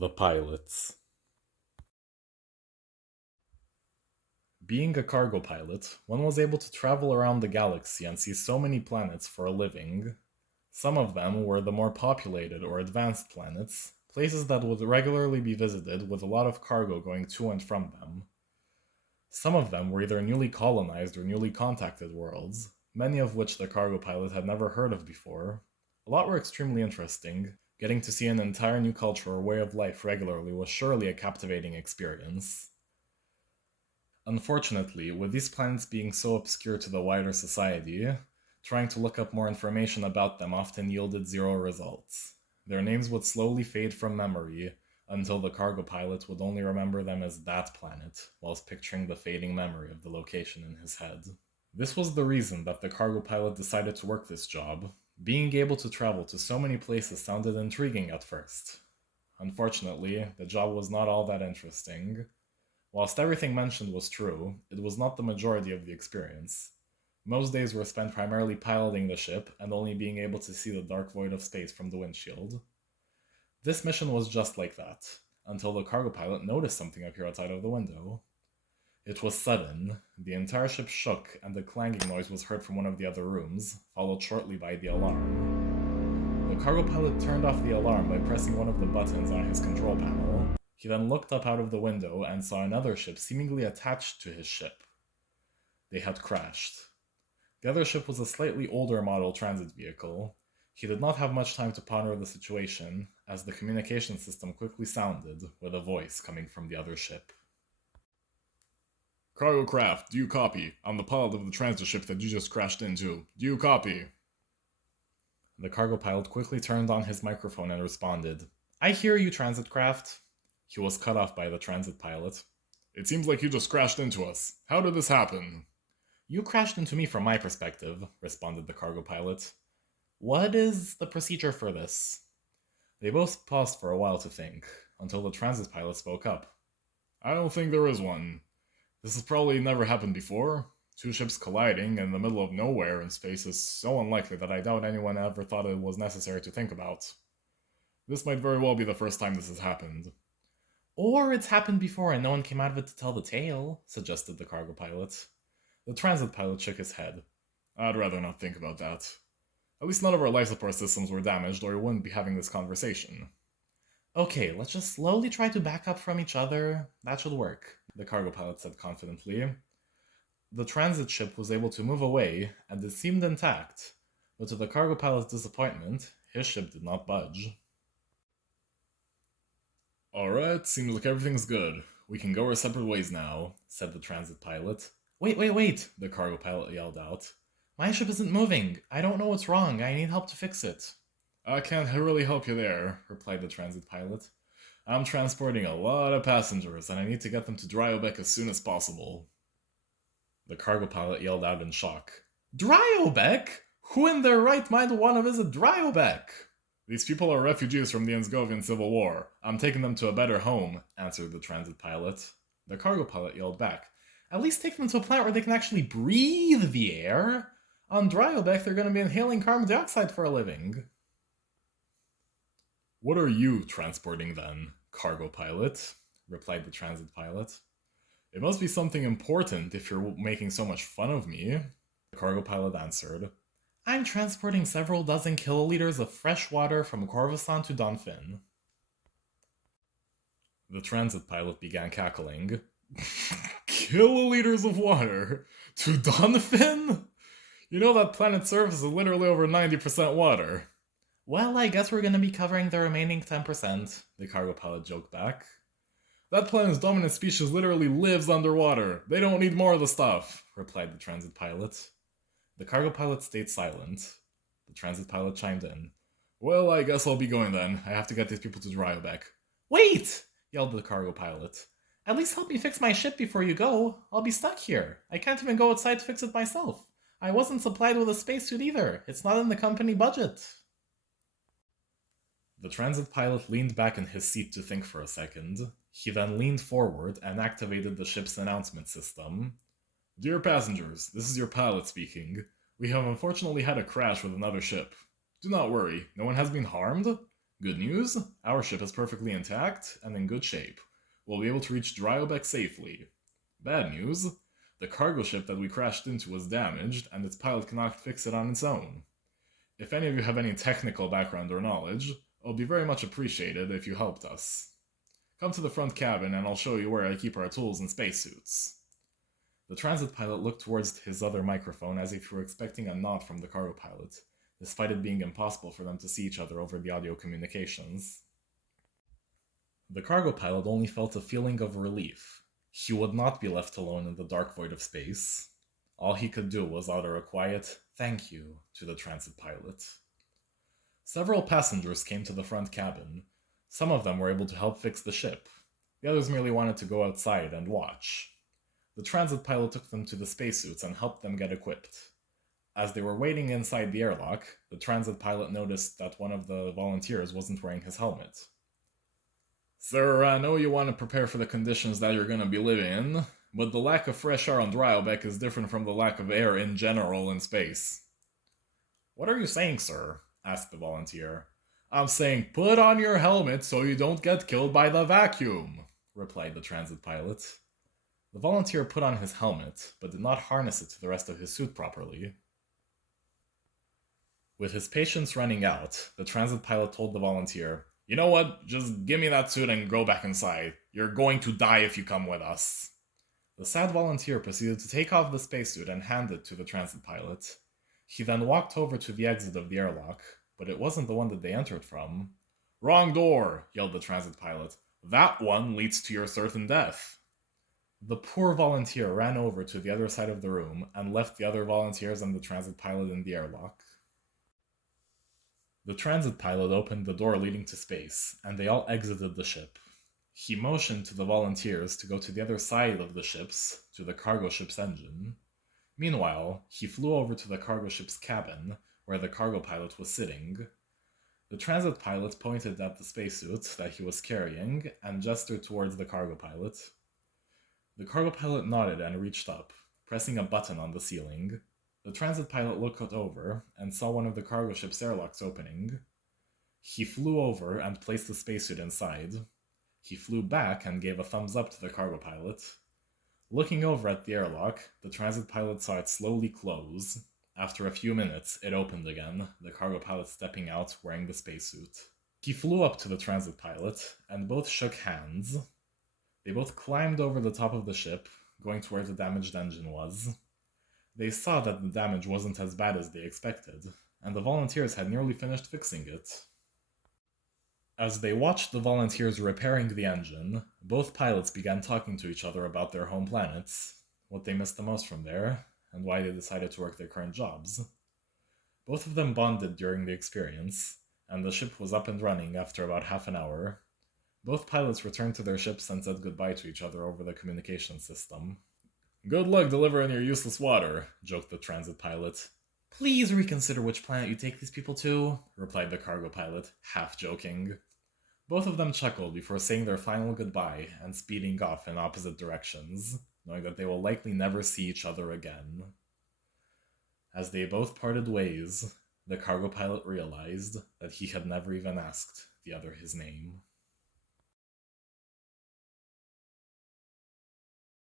The pilots. Being a cargo pilot, one was able to travel around the galaxy and see so many planets for a living. Some of them were the more populated or advanced planets, places that would regularly be visited with a lot of cargo going to and from them. Some of them were either newly colonized or newly contacted worlds, many of which the cargo pilot had never heard of before. A lot were extremely interesting. Getting to see an entire new culture or way of life regularly was surely a captivating experience. Unfortunately, with these planets being so obscure to the wider society, trying to look up more information about them often yielded zero results. Their names would slowly fade from memory until the cargo pilot would only remember them as that planet, whilst picturing the fading memory of the location in his head. This was the reason that the cargo pilot decided to work this job. Being able to travel to so many places sounded intriguing at first. Unfortunately, the job was not all that interesting. Whilst everything mentioned was true, it was not the majority of the experience. Most days were spent primarily piloting the ship and only being able to see the dark void of space from the windshield. This mission was just like that, until the cargo pilot noticed something appear outside of the window. It was sudden. The entire ship shook, and a clanging noise was heard from one of the other rooms, followed shortly by the alarm. The cargo pilot turned off the alarm by pressing one of the buttons on his control panel. He then looked up out of the window and saw another ship seemingly attached to his ship. They had crashed. The other ship was a slightly older model transit vehicle. He did not have much time to ponder the situation, as the communication system quickly sounded, with a voice coming from the other ship. Cargo craft, do you copy? I'm the pilot of the transit ship that you just crashed into. Do you copy? The cargo pilot quickly turned on his microphone and responded, "I hear you, transit craft." He was cut off by the transit pilot. "It seems like you just crashed into us. How did this happen?" "You crashed into me from my perspective," responded the cargo pilot. "What is the procedure for this?" They both paused for a while to think, until the transit pilot spoke up. "I don't think there is one. This has probably never happened before. Two ships colliding in the middle of nowhere in space is so unlikely that I doubt anyone ever thought it was necessary to think about. This might very well be the first time this has happened." "Or it's happened before and no one came out of it to tell the tale," suggested the cargo pilot. The transit pilot shook his head. "I'd rather not think about that. At least none of our life support systems were damaged, or we wouldn't be having this conversation." "Okay, let's just slowly try to back up from each other. That should work," the cargo pilot said confidently. The transit ship was able to move away, and it seemed intact, but to the cargo pilot's disappointment, his ship did not budge. "Alright, seems like everything's good. We can go our separate ways now," said the transit pilot. Wait, the cargo pilot yelled out. "My ship isn't moving. I don't know what's wrong. I need help to fix it." "I can't really help you there," replied the transit pilot. "I'm transporting a lot of passengers, and I need to get them to Dryobeck as soon as possible." The cargo pilot yelled out in shock. "Dryobeck? Who in their right mind would want to visit Dryobeck?" "These people are refugees from the Ensgovian Civil War. I'm taking them to a better home," answered the transit pilot. The cargo pilot yelled back. "At least take them to a planet where they can actually breathe the air. On Dryobeck, they're going to be inhaling carbon dioxide for a living." "What are you transporting then, cargo pilot?" replied the transit pilot. "It must be something important if you're making so much fun of me." The cargo pilot answered, "I'm transporting several dozen kiloliters of fresh water from Corvusant to Donphin." The transit pilot began cackling. "Kiloliters of water? To Donphin? You know that planet's surface is literally over 90% water." "Well, I guess we're going to be covering the remaining 10%, the cargo pilot joked back. "That planet's dominant species literally lives underwater. They don't need more of the stuff," replied the transit pilot. The cargo pilot stayed silent. The transit pilot chimed in. "Well, I guess I'll be going then. I have to get these people to Dryobeck." "Wait!" yelled the cargo pilot. "At least help me fix my ship before you go. I'll be stuck here. I can't even go outside to fix it myself. I wasn't supplied with a spacesuit either. It's not in the company budget." The transit pilot leaned back in his seat to think for a second. He then leaned forward and activated the ship's announcement system. "Dear passengers, this is your pilot speaking. We have unfortunately had a crash with another ship. Do not worry, no one has been harmed. Good news, our ship is perfectly intact and in good shape. We'll be able to reach Dryobeck safely. Bad news, the cargo ship that we crashed into was damaged and its pilot cannot fix it on its own. If any of you have any technical background or knowledge, it would be very much appreciated if you helped us. Come to the front cabin and I'll show you where I keep our tools and spacesuits. The transit pilot looked towards his other microphone as if he were expecting a nod from the cargo pilot, despite it being impossible for them to see each other over the audio communications. The cargo pilot only felt a feeling of relief. He would not be left alone in the dark void of space. All he could do was utter a quiet "thank you" to the transit pilot. Several passengers came to the front cabin. Some of them were able to help fix the ship. The others merely wanted to go outside and watch. The transit pilot took them to the spacesuits and helped them get equipped. As they were waiting inside the airlock, the transit pilot noticed that one of the volunteers wasn't wearing his helmet. "Sir, I know you want to prepare for the conditions that you're going to be living in, but the lack of fresh air on Dryobeck is different from the lack of air in general in space." "What are you saying, sir?" asked the volunteer. "I'm saying put on your helmet so you don't get killed by the vacuum," replied the transit pilot. The volunteer put on his helmet, but did not harness it to the rest of his suit properly. With his patience running out, the transit pilot told the volunteer, "You know what? Just give me that suit and go back inside. You're going to die if you come with us." The sad volunteer proceeded to take off the spacesuit and hand it to the transit pilot. He then walked over to the exit of the airlock, but it wasn't the one that they entered from. "Wrong door!" yelled the transit pilot. "That one leads to your certain death." The poor volunteer ran over to the other side of the room and left the other volunteers and the transit pilot in the airlock. The transit pilot opened the door leading to space, and they all exited the ship. He motioned to the volunteers to go to the other side of the ships, to the cargo ship's engine. Meanwhile, he flew over to the cargo ship's cabin, where the cargo pilot was sitting. The transit pilot pointed at the spacesuit that he was carrying and gestured towards the cargo pilot. The cargo pilot nodded and reached up, pressing a button on the ceiling. The transit pilot looked over and saw one of the cargo ship's airlocks opening. He flew over and placed the spacesuit inside. He flew back and gave a thumbs up to the cargo pilot. Looking over at the airlock, the transit pilot saw it slowly close. After a few minutes, it opened again, the cargo pilot stepping out wearing the spacesuit. He flew up to the transit pilot, and both shook hands. They both climbed over the top of the ship, going to where the damaged engine was. They saw that the damage wasn't as bad as they expected, and the volunteers had nearly finished fixing it. As they watched the volunteers repairing the engine, both pilots began talking to each other about their home planets, what they missed the most from there, and why they decided to work their current jobs. Both of them bonded during the experience, and the ship was up and running after about half an hour. Both pilots returned to their ships and said goodbye to each other over the communication system. "Good luck delivering your useless water," joked the transit pilot. "Please reconsider which planet you take these people to," replied the cargo pilot, half joking. Both of them chuckled before saying their final goodbye and speeding off in opposite directions, knowing that they will likely never see each other again. As they both parted ways, the cargo pilot realized that he had never even asked the other his name.